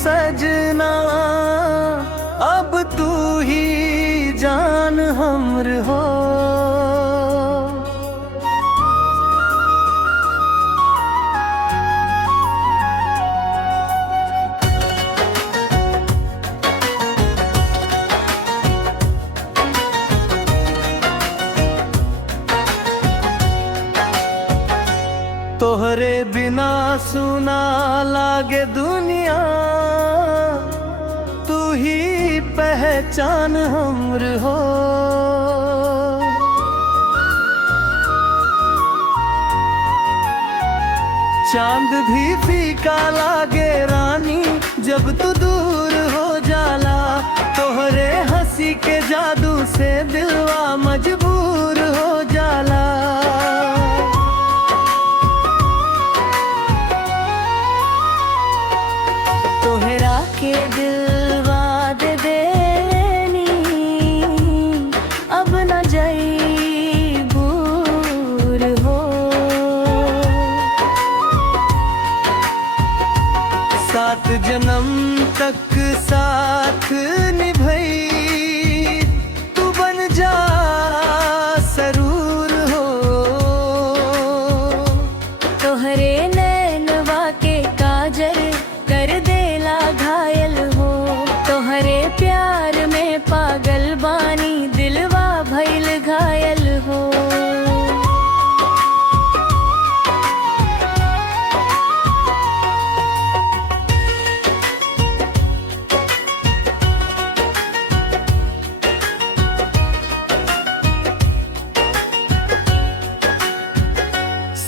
सजना अब तू ही जान हमर हो। तोहरे बिना सुना लागे दुनिया, तू ही पहचान हमर हो। चांद भी फीका लागे रानी जब तू दूर हो जाला। तोहरे हंसी के जादू से दिलवा मजबूर हो जाला। तोहरा के दिलवा दे देनी अब न जाई दूर हो। सात जन्म तक साथ निभाई तू बन जा सरूर हो। तोहरे नैनवा के काजल कर देला घायल हो। तोहरे प्यार में पागल बानी दिलवा भइल घायल हो।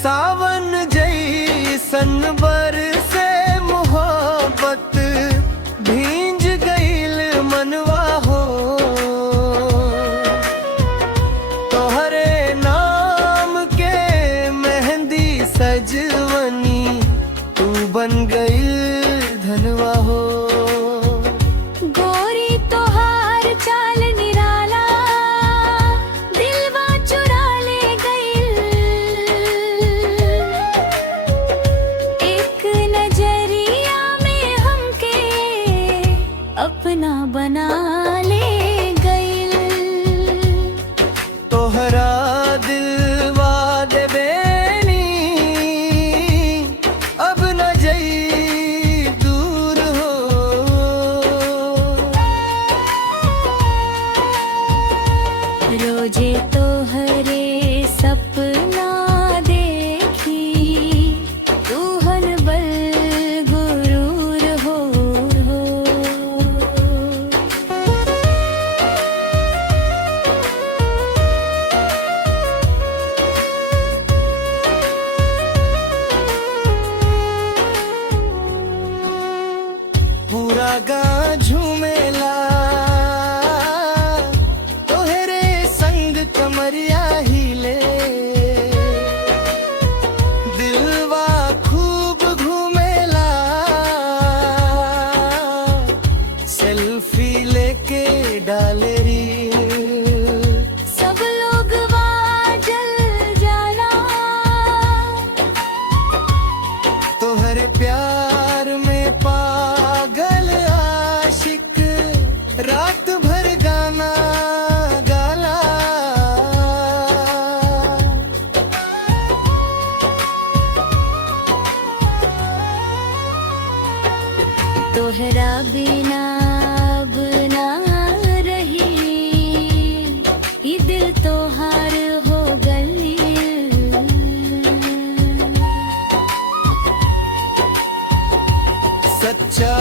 सावन जैसन बरसे मोहब्बत भींज गईल मनवा हो। तोहरे नाम के मेहंदी सजवनी तू बन गईल धनवा हो। गोरी तोहार चाल निराला दिलवा चुरा ले गईल। एक नजरिया में हमके अपना बना ले गईल। तोहरा दिलवा देबेनी अब न जाई दूर हो। रोजे तोहरे सपना देखी तूहन बल गुरूर हो। पूरा गाँव झूमेला तोहरे संग कमरिया हिले। दिलवा खूब घूमेला सेल्फी लेके डाले रील। सब लोग जल जाना तोहरे प्यार में पागल आशिक रात भर गाना गाला। तोहरा बिना अब ना रही ई दिल तोहार हो गई। सच्चा